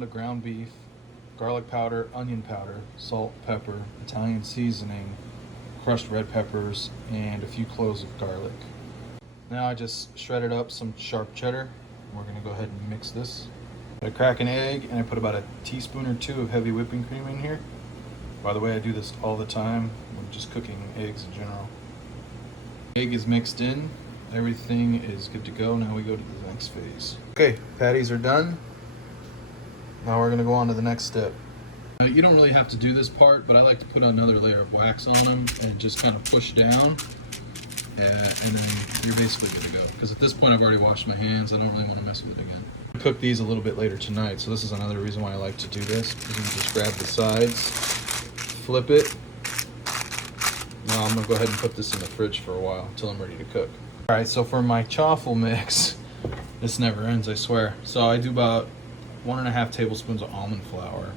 pound of ground beef, garlic powder, onion powder, salt, pepper, Italian seasoning, crushed red peppers, and a few cloves of garlic. Now I just shredded up some sharp cheddar. We're gonna go ahead and mix this. I crack an egg and I put about a teaspoon or two of heavy whipping cream in here. By the way, I do this all the time when just cooking eggs in general. Egg is mixed in. Everything is good to go. Now we go to the next phase. Okay, patties are done. Now we're gonna go on to the next step. You don't really have to do this part, but I like to put another layer of wax on them and just kind of push down. And then you're basically good to go. Because at this point I've already washed my hands. I don't really want to mess with it again. I'll cook these a little bit later tonight, so this is another reason why I like to do this. Because you can just grab the sides, flip it. Now I'm gonna go ahead and put this in the fridge for a while until I'm ready to cook. All right, so for my chaffle mix, this never ends, I swear. So I do about 1.5 tablespoons of almond flour.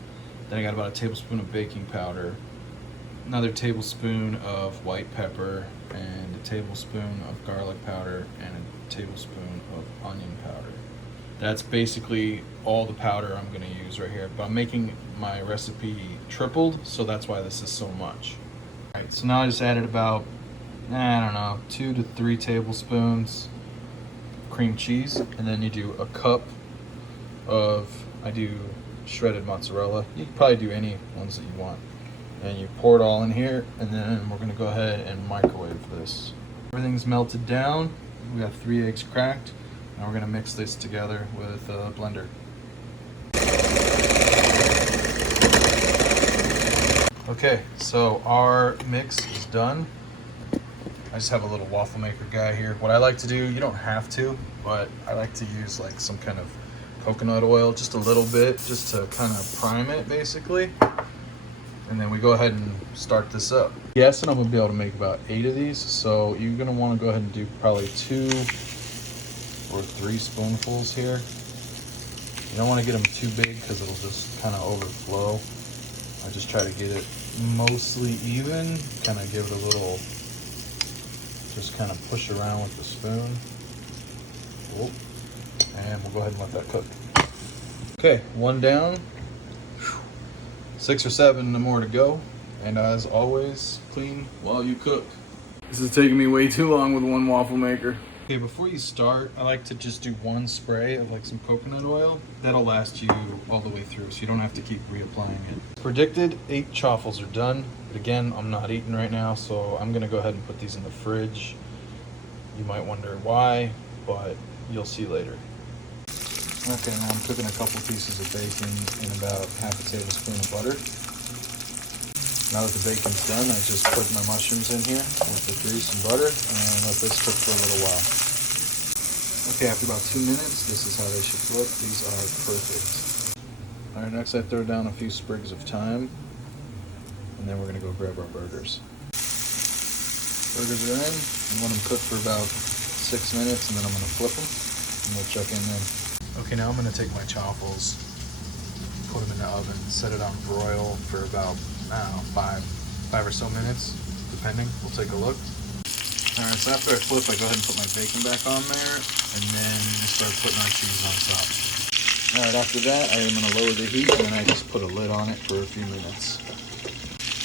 Then I got about a tablespoon of baking powder, another tablespoon of white pepper, and a tablespoon of garlic powder, and a tablespoon of onion powder. That's basically all the powder I'm gonna use right here. But I'm making my recipe tripled, so that's why this is so much. All right, so now I just added about, I don't know, 2 to 3 tablespoons of cream cheese, and then you do a cup of, I do shredded mozzarella. You can probably do any ones that you want. And you pour it all in here, and then we're gonna go ahead and microwave this. Everything's melted down. We got 3 eggs cracked. Now we're gonna mix this together with a blender. Okay, so our mix is done. I just have a little waffle maker guy here. What I like to do, you don't have to, but I like to use like some kind of coconut oil, just a little bit, just to kind of prime it basically. And then we go ahead and start this up. Yes, and I'm gonna be able to make about 8 of these. So you're gonna wanna go ahead and do probably 2 or 3 spoonfuls here. You don't wanna get them too big because it'll just kind of overflow. I just try to get it mostly even, kind of give it a little, just kind of push around with the spoon. Oh, and we'll go ahead and let that cook. Okay, 1 down. 6 or 7 more to go. And as always, clean while you cook. This is taking me way too long with one waffle maker. Okay, before you start, I like to just do 1 spray of like some coconut oil. That'll last you all the way through, so you don't have to keep reapplying it. Predicted 8 chaffles are done. But again, I'm not eating right now, so I'm gonna go ahead and put these in the fridge. You might wonder why, but you'll see later. Okay, now I'm cooking a couple pieces of bacon in about half a tablespoon of butter. Now that the bacon's done, I just put my mushrooms in here with the grease and butter and let this cook for a little while. Okay, after about 2 minutes, this is how they should look. These are perfect. All right, next I throw down a few sprigs of thyme, and then we're gonna go grab our burgers. Burgers are in. I'm gonna let them cook for about 6 minutes, and then I'm gonna flip them, and we'll check in then. Okay, now I'm gonna take my chaffles, put them in the oven, set it on broil for about, I don't know, 5 or so minutes, depending. We'll take a look. All right, so after I flip, I go ahead and put my bacon back on there, and then I start putting our cheese on top. All right, after that, I am gonna lower the heat, and then I just put a lid on it for a few minutes.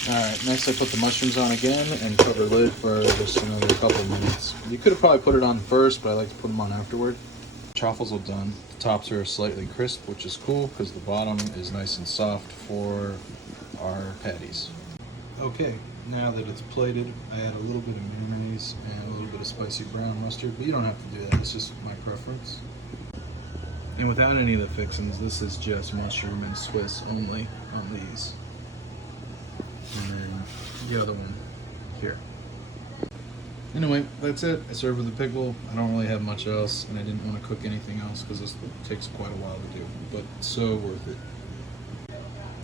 All right, next I put the mushrooms on again and cover the lid for just another couple of minutes. You could have probably put it on first, but I like to put them on afterward. Chaffles are done. The tops are slightly crisp, which is cool because the bottom is nice and soft for our patties. Okay, now that it's plated, I add a little bit of mayonnaise and a little bit of spicy brown mustard, but you don't have to do that, it's just my preference. And without any of the fixings, this is just mushroom and Swiss only on these. And then the other one here. Anyway, that's it. I served with a pickle. I don't really have much else, and I didn't want to cook anything else because this takes quite a while to do, but so worth it.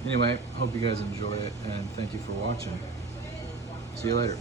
Anyway, hope you guys enjoy it, and thank you for watching. See you later.